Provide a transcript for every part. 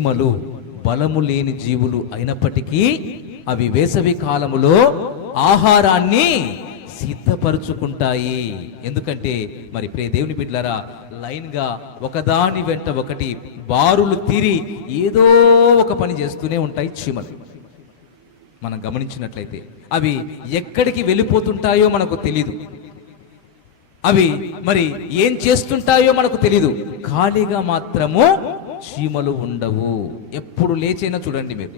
చీమలు బలము లేని జీవులు అయినప్పటికీ అవి వేసవి కాలములో ఆహారాన్ని సిద్ధపరుచుకుంటాయి. ఎందుకంటే మరి ప్రియ దేవుని బిడ్డలారా, లైన్గా ఒకదాని వెంట ఒకటి బారులు తీరి ఏదో ఒక పని చేస్తూనే ఉంటాయి చీమలు. మనం గమనించినట్లయితే అవి ఎక్కడికి వెళ్ళిపోతుంటాయో మనకు తెలీదు, అవి మరి ఏం చేస్తుంటాయో మనకు తెలీదు. ఖాళీగా మాత్రము చీమలు ఉండవు. ఎప్పుడు లేచైనా చూడండి, మీరు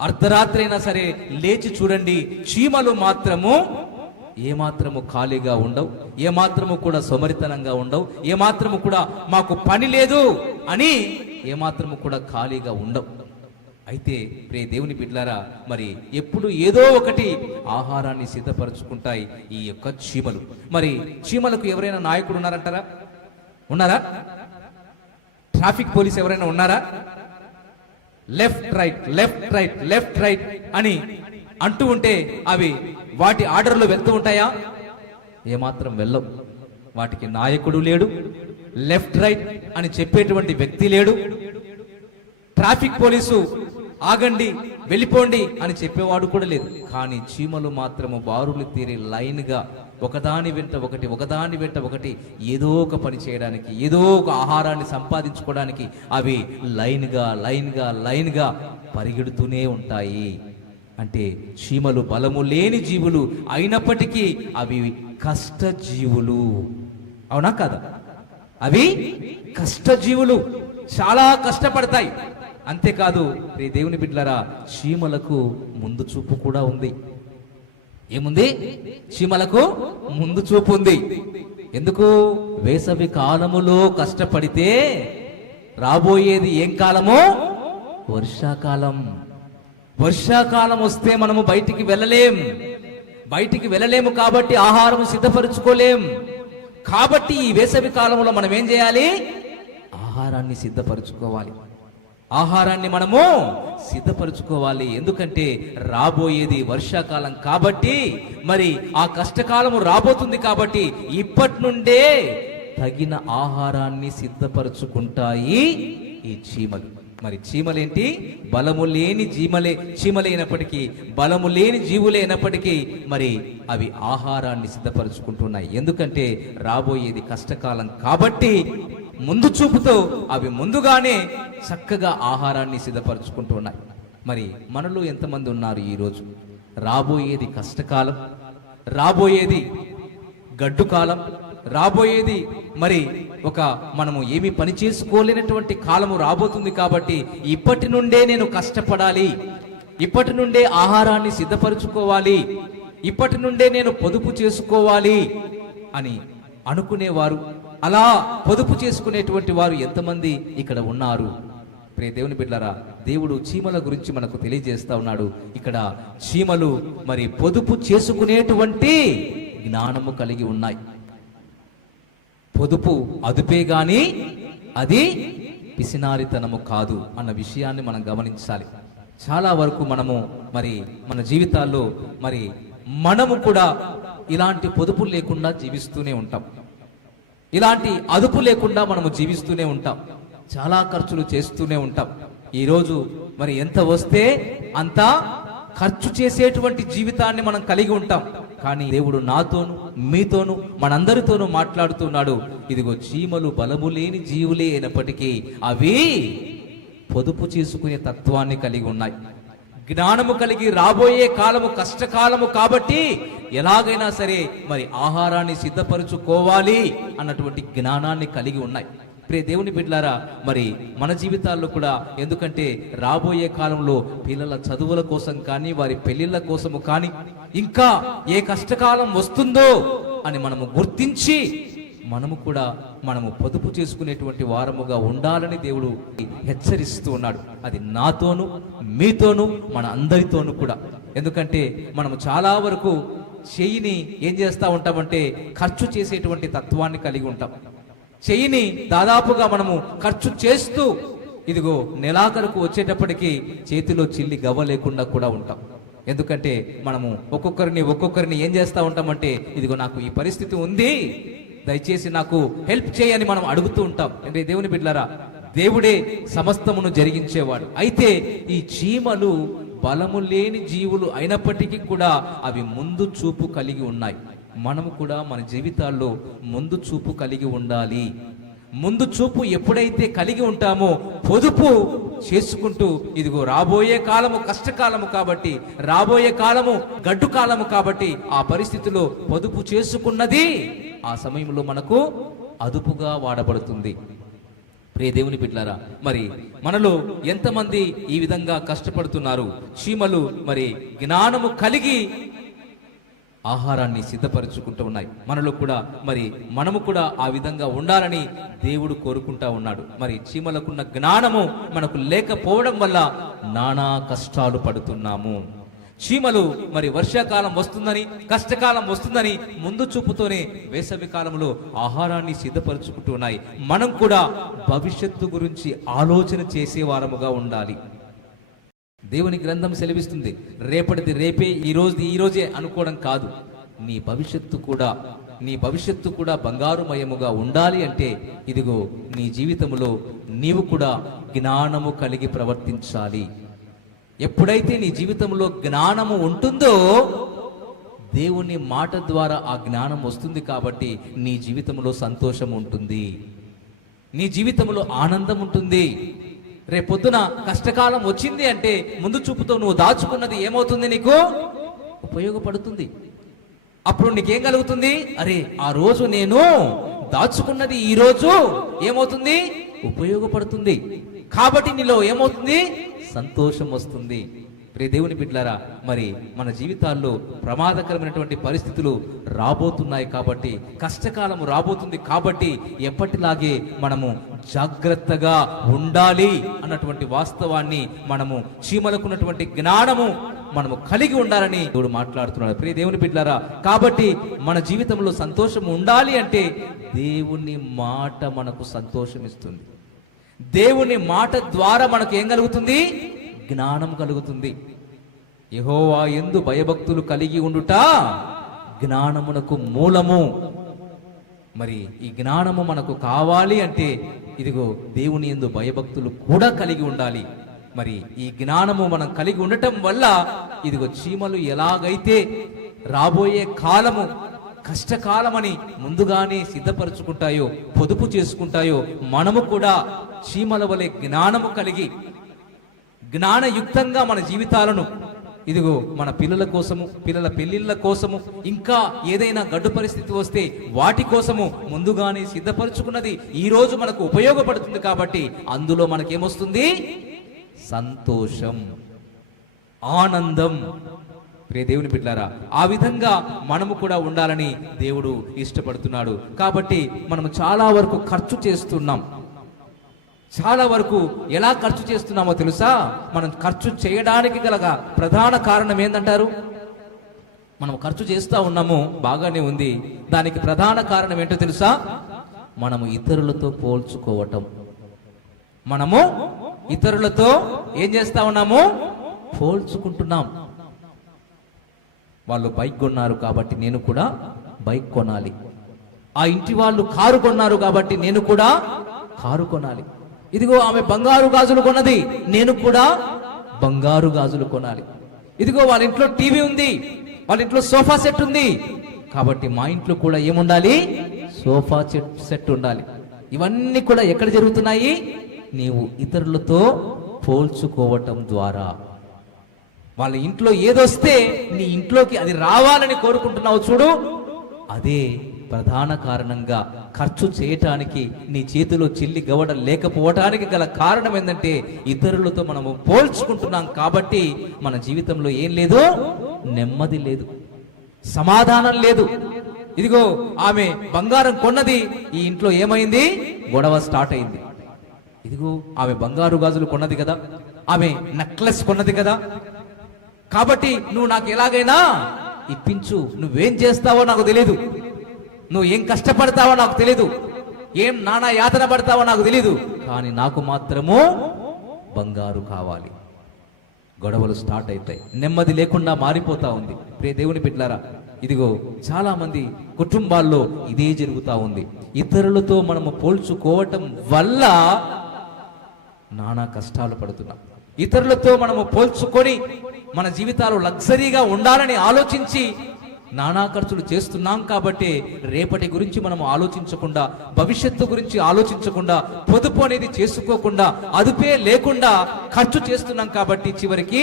అర్ధరాత్రి అయినా సరే లేచి చూడండి, చీమలు మాత్రము ఏమాత్రము ఖాళీగా ఉండవు, ఏమాత్రము కూడా సోమరితనంగా ఉండవు, ఏమాత్రము కూడా మాకు పని లేదు అని ఏమాత్రము కూడా ఖాళీగా ఉండవు. అయితే ప్రియ దేవుని బిడ్డలారా, మరి ఎప్పుడు ఏదో ఒకటి ఆహారాన్ని సిద్ధపరచుకుంటాయి ఈ యొక్క చీమలు. మరి చీమలకు ఎవరైనా నాయకుడు ఉన్నారంటారా? ఉన్నారా? ట్రాఫిక్ పోలీస్ ఎవరైనా ఉన్నారా? Left right left right left right అని అంటూ ఉంటే అవి వాటి ఆర్డర్లో వెళ్తూ ఉంటాయా? ఏమాత్రం వెళ్ళవు. వాటికి నాయకుడు లేడు, లెఫ్ట్ రైట్ అని చెప్పేటువంటి వ్యక్తి లేడు, ట్రాఫిక్ పోలీసు ఆగండి వెళ్ళిపోండి అని చెప్పేవాడు కూడా లేదు. కానీ చీమలు మాత్రము బారులు తీరి లైన్గా ఒకదాని వెంట ఒకటి ఒకదాని వెంట ఒకటి ఏదో ఒక పని చేయడానికి, ఏదో ఒక ఆహారాన్ని సంపాదించుకోవడానికి అవి లైన్గా లైన్గా లైన్గా పరిగెడుతూనే ఉంటాయి. అంటే చీమలు బలము లేని జీవులు అయినప్పటికీ అవి కష్టజీవులు. అవునా కదా? అవి కష్టజీవులు, చాలా కష్టపడతాయి. అంతేకాదు రే దేవుని బిడ్డలారా, చీమలకు ముందు చూపు కూడా ఉంది. ఏముంది? చీమలకు ముందు చూపు ఉంది. ఎందుకు? వేసవి కాలములో కష్టపడితే రాబోయేది ఏం కాలము? వర్షాకాలం. వర్షాకాలం వస్తే మనము బయటికి వెళ్ళలేము కాబట్టి ఆహారం సిద్ధపరచుకోలేం. కాబట్టి ఈ వేసవి కాలంలో మనం ఏం చేయాలి? ఆహారాన్ని సిద్ధపరచుకోవాలి. ఆహారాన్ని మనము సిద్ధపరచుకోవాలి. ఎందుకంటే రాబోయేది వర్షాకాలం కాబట్టి, మరి ఆ కష్టకాలము రాబోతుంది కాబట్టి ఇప్పటి నుండే తగిన ఆహారాన్ని సిద్ధపరచుకుంటాయి ఈ చీమలు. మరి చీమలేంటి? బలము లేని చీమలైనప్పటికీ, బలము లేని జీవులైనప్పటికీ మరి అవి ఆహారాన్ని సిద్ధపరచుకుంటున్నాయి. ఎందుకంటే రాబోయేది కష్టకాలం కాబట్టి ముందు చూపుతో అవి ముందుగానే చక్కగా ఆహారాన్ని సిద్ధపరచుకుంటున్నాయి. మరి మనలో ఎంతమంది ఉన్నారు ఈరోజు? రాబోయేది కష్టకాలం, రాబోయేది గడ్డు కాలం, రాబోయేది మరి ఒక మనము ఏమి పని చేసుకోలేనటువంటి కాలము రాబోతుంది కాబట్టి ఇప్పటి నుండే నేను కష్టపడాలి, ఇప్పటి నుండే ఆహారాన్ని సిద్ధపరచుకోవాలి, ఇప్పటి నుండే నేను పొదుపు చేసుకోవాలి అని అనుకునేవారు, అలా పొదుపు చేసుకునేటువంటి వారు ఎంతమంది ఇక్కడ ఉన్నారు? ప్రియ దేవుని బిడ్డలారా, దేవుడు చీమల గురించి మనకు తెలియజేస్తా ఉన్నాడు. ఇక్కడ చీమలు మరి పొదుపు చేసుకునేటువంటి జ్ఞానము కలిగి ఉన్నాయి. పొదుపు అదుపే గాని అది పిసినారితనము కాదు అన్న విషయాన్ని మనం గమనించాలి. చాలా వరకు మనము మరి మన జీవితాల్లో మరి మనము కూడా ఇలాంటి పొదుపు లేకుండా జీవిస్తూనే ఉంటాం, ఇలాంటి అదుపు లేకుండా మనము జీవిస్తూనే ఉంటాం, చాలా ఖర్చులు చేస్తూనే ఉంటాం. ఈరోజు మరి ఎంత వస్తే అంత ఖర్చు చేసేటువంటి జీవితాన్ని మనం కలిగి ఉంటాం. కానీ దేవుడు నాతోను మీతోను మనందరితోనూ మాట్లాడుతున్నాడు. ఇదిగో చీమలు బలము లేని జీవులే అయినప్పటికీ అవి పొదుపు చేసుకునే తత్వాన్ని కలిగి ఉన్నాయి, జ్ఞానము కలిగి రాబోయే కాలము కష్టకాలము కాబట్టి ఎలాగైనా సరే మరి ఆహారాన్ని సిద్ధపరచుకోవాలి అన్నటువంటి జ్ఞానాన్ని కలిగి ఉన్నాయి. ప్రియ దేవుని బిడ్డలారా, మరి మన జీవితాల్లో కూడా, ఎందుకంటే రాబోయే కాలంలో పిల్లల చదువుల కోసం కానీ వారి పెళ్లిళ్ళ కోసము కానీ ఇంకా ఏ కష్టకాలం వస్తుందో అని మనము గుర్తించి మనము పొదుపు చేసుకునేటువంటి వారముగా ఉండాలని దేవుడు హెచ్చరిస్తూ ఉన్నాడు. అది నాతోను మీతోను మన అందరితోనూ కూడా. ఎందుకంటే మనము చాలా వరకు చెయ్యిని ఏం చేస్తూ ఉంటామంటే ఖర్చు చేసేటువంటి తత్వాన్ని కలిగి ఉంటాం. చెయ్యిని దాదాపుగా మనము ఖర్చు చేస్తూ ఇదిగో నెలాఖరుకు వచ్చేటప్పటికి చేతిలో చిల్లి గవ్వ లేకుండా కూడా ఉంటాం. ఎందుకంటే మనము ఒక్కొక్కరిని ఏం చేస్తూ ఉంటామంటే ఇదిగో నాకు ఈ పరిస్థితి ఉంది, దయచేసి నాకు హెల్ప్ చేయని మనం అడుగుతూ ఉంటాం. అంటే దేవుని బిడ్డలారా, దేవుడే సమస్తమును జరిగించేవాడు. అయితే ఈ చీమలు బలము లేని జీవులు అయినప్పటికీ కూడా అవి ముందు చూపు కలిగి ఉన్నాయి. మనము కూడా మన జీవితాల్లో ముందు చూపు కలిగి ఉండాలి. ముందు చూపు ఎప్పుడైతే కలిగి ఉంటామో పొదుపు చేసుకుంటూ, ఇదిగో రాబోయే కాలము కష్టకాలము కాబట్టి, రాబోయే కాలము గడ్డు కాలము కాబట్టి ఆ పరిస్థితిలో పొదుపు చేసుకున్నది ఆ సమయంలో మనకు అదుపుగా వాడబడుతుంది. ప్రియ దేవుని బిడ్డలారా, మరి మనలో ఎంతమంది ఈ విధంగా కష్టపడుతున్నారు? చీమలు మరి జ్ఞానము కలిగి ఆహారాన్ని సిద్ధపరచుకుంటూ ఉన్నాయి. మనలో కూడా మరి మనము కూడా ఆ విధంగా ఉండాలని దేవుడు కోరుకుంటా ఉన్నాడు. మరి చీమలకున్న జ్ఞానము మనకు లేకపోవడం వల్ల నానా కష్టాలు పడుతున్నాము. చీమలు మరి వర్షాకాలం వస్తుందని, కష్టకాలం వస్తుందని ముందు చూపుతోనే వేసవి కాలంలో ఆహారాన్ని సిద్ధపరచుకుంటూ ఉన్నాయి. మనం కూడా భవిష్యత్తు గురించి ఆలోచన చేసేవారముగా ఉండాలి. దేవుని గ్రంథం సెలవిస్తుంది, రేపటిది రేపే, ఈ రోజే అనుకోవడం కాదు. నీ భవిష్యత్తు కూడా బంగారుమయముగా ఉండాలి అంటే ఇదిగో నీ జీవితంలో నీవు కూడా జ్ఞానము కలిగి ప్రవర్తించాలి. ఎప్పుడైతే నీ జీవితంలో జ్ఞానము ఉంటుందో దేవుని మాట ద్వారా ఆ జ్ఞానం వస్తుంది. కాబట్టి నీ జీవితంలో సంతోషం ఉంటుంది, నీ జీవితంలో ఆనందం ఉంటుంది. రేపొద్దున కష్టకాలం వచ్చింది అంటే ముందు చూపుతో నువ్వు దాచుకున్నది ఏమవుతుంది? నీకు ఉపయోగపడుతుంది. అప్పుడు నీకేం కలుగుతుంది? అరే, ఆ రోజు నేను దాచుకున్నది ఈ రోజు ఏమవుతుంది? ఉపయోగపడుతుంది. కాబట్టి నీలో ఏమవుతుంది? సంతోషం వస్తుంది. ప్రియ దేవుని బిడ్డలారా, మరి మన జీవితాల్లో ప్రమాదకరమైనటువంటి పరిస్థితులు రాబోతున్నాయి కాబట్టి, కష్టకాలము రాబోతుంది కాబట్టి ఎప్పటిలాగే మనము జాగ్రత్తగా ఉండాలి అన్నటువంటి వాస్తవాన్ని మనము చీమలకున్నటువంటి జ్ఞానము మనము కలిగి ఉండాలని దేవుడు మాట్లాడుతున్నాడు. ప్రియ దేవుని బిడ్డలారా, కాబట్టి మన జీవితంలో సంతోషం ఉండాలి అంటే దేవుని మాట మనకు సంతోషం ఇస్తుంది. దేవుని మాట ద్వారా మనకు ఏం కలుగుతుంది? జ్ఞానం కలుగుతుంది. యెహోవా యందు భయభక్తులు కలిగి ఉండుట జ్ఞానమునకు మూలము. మరి ఈ జ్ఞానము మనకు కావాలి అంటే ఇదిగో దేవుని యందు భయభక్తులు కూడా కలిగి ఉండాలి. మరి ఈ జ్ఞానము మనం కలిగి ఉండటం వల్ల ఇదిగో చీమలు ఎలాగైతే రాబోయే కాలము కష్టకాలమని ముందుగానే సిద్ధపరచుకుంటాయో, పొదుపు చేసుకుంటాయో, మనము కూడా చీమల వలె జ్ఞానము కలిగి జ్ఞానయుక్తంగా మన జీవితాలను ఇదిగో మన పిల్లల కోసము, పిల్లల పెళ్లిళ్ళ కోసము, ఇంకా ఏదైనా గడ్డు పరిస్థితి వస్తే వాటి కోసము ముందుగానే సిద్ధపరచుకున్నది ఈ రోజు మనకు ఉపయోగపడుతుంది. కాబట్టి అందులో మనకేమొస్తుంది? సంతోషం, ఆనందం. ప్రియ దేవుని బిడ్డలారా, ఆ విధంగా మనము కూడా ఉండాలని దేవుడు ఇష్టపడుతున్నాడు. కాబట్టి మనము చాలా వరకు ఖర్చు చేస్తున్నాం. చాలా వరకు ఎలా ఖర్చు చేస్తున్నామో తెలుసా? మనం ఖర్చు చేయడానికి గల ప్రధాన కారణం ఏందంటారు? మనం ఖర్చు చేస్తూ ఉన్నాము, బాగానే ఉంది. దానికి ప్రధాన కారణం ఏంటో తెలుసా? మనము ఇతరులతో పోల్చుకోవటం. మనము ఇతరులతో ఏం చేస్తా ఉన్నాము? పోల్చుకుంటున్నాం. వాళ్ళు బైక్ కొన్నారు కాబట్టి నేను కూడా బైక్ కొనాలి. ఆ ఇంటి వాళ్ళు కారు కొన్నారు కాబట్టి నేను కూడా కారు కొనాలి. ఇదిగో ఆమె బంగారు గాజులు కొన్నది, నేను కూడా బంగారు గాజులు కొనాలి. ఇదిగో వాళ్ళ ఇంట్లో టీవీ ఉంది, వాళ్ళ ఇంట్లో సోఫా సెట్ ఉంది, కాబట్టి మా ఇంట్లో కూడా ఏముండాలి? సోఫా సెట్ ఉండాలి. ఇవన్నీ కూడా ఎక్కడ జరుగుతున్నాయి? నీవు ఇతరులతో పోల్చుకోవటం ద్వారా. వాళ్ళ ఇంట్లో ఏదొస్తే నీ ఇంట్లోకి అది రావాలని కోరుకుంటున్నావు చూడు, అదే ప్రధాన కారణంగా ఖర్చు చేయటానికి నీ చేతిలో చిల్లి గవడ లేకపోవటానికి గల కారణం ఏంటంటే ఇతరులతో మనము పోల్చుకుంటున్నాం. కాబట్టి మన జీవితంలో ఏం లేదు? నెమ్మది లేదు, సమాధానం లేదు. ఇదిగో ఆమె బంగారం కొన్నది, ఈ ఇంట్లో ఏమైంది? గొడవ స్టార్ట్ అయింది. ఇదిగో ఆమె బంగారు గాజులు కొన్నది కదా, ఆమె నెక్లెస్ కొన్నది కదా, కాబట్టి నువ్వు నాకు ఎలాగైనా ఇప్పించు. నువ్వేం చేస్తావో నాకు తెలియదు, నువ్వు ఏం కష్టపడతావో నాకు తెలియదు, ఏం నానా యాతన పడతావో నాకు తెలియదు, కానీ నాకు మాత్రము బంగారు కావాలి. గొడవలు స్టార్ట్ అవుతాయి, నెమ్మది లేకుండా మారిపోతా ఉంది. ప్రియ దేవుని బిడ్డలారా, ఇదిగో చాలా మంది కుటుంబాల్లో ఇదే జరుగుతూ ఉంది. ఇతరులతో మనము పోల్చుకోవటం వల్ల నానా కష్టాలు పడుతున్నాం. ఇతరులతో మనము పోల్చుకొని మన జీవితాలు లగ్జరీగా ఉండాలని ఆలోచించి నానా ఖర్చులు చేస్తున్నాం. కాబట్టి రేపటి గురించి మనం ఆలోచించకుండా, భవిష్యత్తు గురించి ఆలోచించకుండా, పొదుపు అనేది చేసుకోకుండా, అదుపే లేకుండా ఖర్చు చేస్తున్నాం. కాబట్టి చివరికి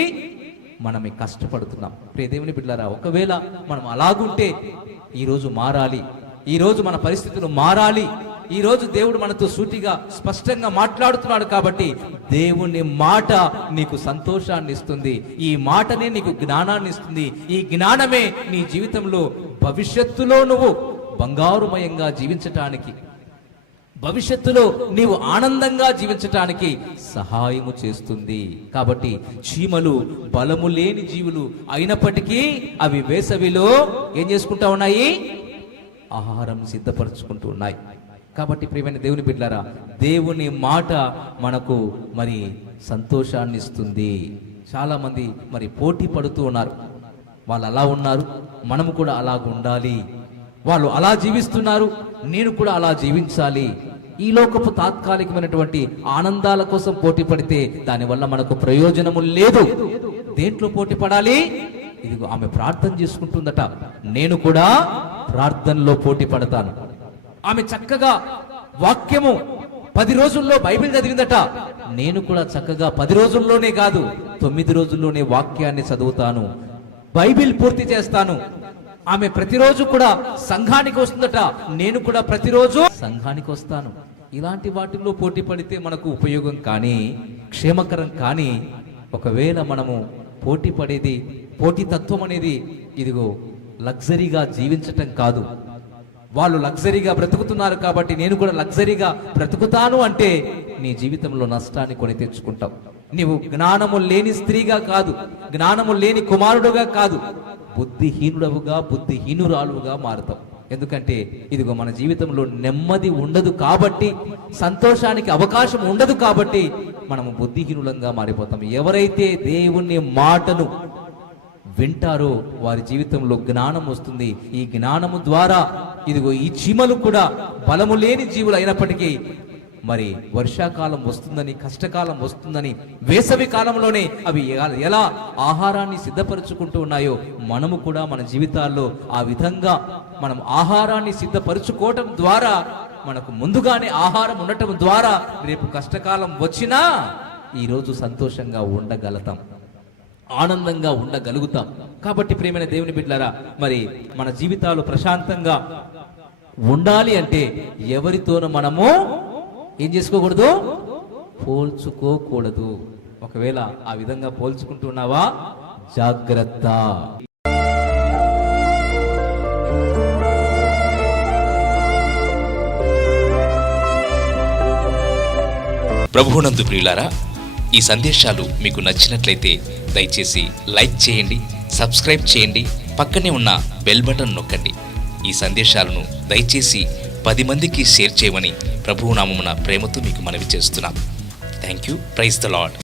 మనమే కష్టపడుతున్నాం. ప్రియ దేవుని బిడ్డలారా, ఒకవేళ మనం అలాగుంటే ఈరోజు మారాలి. ఈరోజు మన పరిస్థితులు మారాలి. ఈరోజు దేవుడు మనతో సూటిగా స్పష్టంగా మాట్లాడుతున్నాడు. కాబట్టి దేవుని మాట నీకు సంతోషాన్ని ఇస్తుంది. ఈ మాటనే నీకు జ్ఞానాన్ని ఇస్తుంది. ఈ జ్ఞానమే నీ జీవితంలో భవిష్యత్తులో నువ్వు బంగారుమయంగా జీవించటానికి, భవిష్యత్తులో నీవు ఆనందంగా జీవించటానికి సహాయము చేస్తుంది. కాబట్టి చీమలు బలము లేని జీవులు అయినప్పటికీ అవి వేసవిలో ఏం చేసుకుంటా ఉన్నాయి? ఆహారం సిద్ధపరచుకుంటూ ఉన్నాయి. కాబట్టి ప్రియమైన దేవుని బిడ్డలారా, దేవుని మాట మనకు మరి సంతోషాన్ని ఇస్తుంది. చాలా మంది మరి పోటీ పడుతూ ఉన్నారు. వాళ్ళు అలా ఉన్నారు, మనము కూడా అలాగ ఉండాలి. వాళ్ళు అలా జీవిస్తున్నారు, నేను కూడా అలా జీవించాలి. ఈ లోకపు తాత్కాలికమైనటువంటి ఆనందాల కోసం పోటీ పడితే దానివల్ల మనకు ప్రయోజనము లేదు. దేంట్లో పోటీ పడాలి? ఇదిగో ఆమె ప్రార్థన చేసుకుంటుందట, నేను కూడా ప్రార్థనలో పోటీ పడతాను. ఆమె చక్కగా వాక్యము 10 రోజుల్లో బైబిల్ చదివిందట, నేను కూడా చక్కగా 10 రోజుల్లోనే కాదు 9 రోజుల్లోనే వాక్యాన్ని చదువుతాను, బైబిల్ పూర్తి చేస్తాను. ఆమె ప్రతిరోజు కూడా సంఘానికి వస్తుందట, నేను కూడా ప్రతిరోజు సంఘానికి వస్తాను. ఇలాంటి వాటిల్లో పోటీ పడితే మనకు ఉపయోగం కానీ క్షేమకరం కానీ, ఒకవేళ మనము పోటీ పడేది, పోటీ తత్వం అనేది ఇదిగో లగ్జరీగా జీవించటం కాదు. వాళ్ళు లగ్జరీగా బ్రతుకుతున్నారు కాబట్టి నేను కూడా లగ్జరీగా బ్రతుకుతాను అంటే నీ జీవితంలో నష్టాన్ని కొని తెచ్చుకుంటావు. నీవు జ్ఞానము లేని స్త్రీగా కాదు, జ్ఞానము లేని కుమారుడుగా కాదు, బుద్ధిహీనుడవుగా, బుద్ధిహీనురాలుగా మారుతావు. ఎందుకంటే ఇదిగో మన జీవితంలో నెమ్మది ఉండదు కాబట్టి, సంతోషానికి అవకాశం ఉండదు కాబట్టి మనము బుద్ధిహీనులంగా మారిపోతాం. ఎవరైతే దేవుని మాటను వింటారో వారి జీవితంలో జ్ఞానం వస్తుంది. ఈ జ్ఞానము ద్వారా ఇదిగో ఈ చీమలు కూడా బలము లేని జీవులు అయినప్పటికీ మరి వర్షాకాలం వస్తుందని, కష్టకాలం వస్తుందని, వేసవి కాలంలోనే అవి ఎలా ఆహారాన్ని సిద్ధపరచుకుంటూ ఉన్నాయో మనము కూడా మన జీవితాల్లో ఆ విధంగా మనం ఆహారాన్ని సిద్ధపరచుకోవటం ద్వారా, మనకు ముందుగానే ఆహారం ఉండటం ద్వారా రేపు కష్టకాలం వచ్చినా ఈరోజు సంతోషంగా ఉండగలుగుతాం, ఆనందంగా ఉండగలుగుతాం. కాబట్టి ప్రియమైన దేవుని బిడ్డలారా, మరి మన జీవితాలు ప్రశాంతంగా ఉండాలి అంటే ఎవరితోనూ మనము ఏం చేసుకోకూడదు? పోల్చుకోకూడదు. ఒకవేళ ఆ విధంగా పోల్చుకుంటున్నావా, జాగ్రత్త. ప్రభువునందు ప్రియులారా, ఈ సందేశాలు మీకు నచ్చినట్లయితే దయచేసి లైక్ చేయండి, సబ్స్క్రైబ్ చేయండి, పక్కనే ఉన్న బెల్ బటన్ నొక్కండి. ఈ సందేశాలను దయచేసి 10 మందికి షేర్ చేయమని ప్రభువు నామమున ప్రేమతో మీకు మనవి చేస్తున్నాం. Thank you. Praise the lord.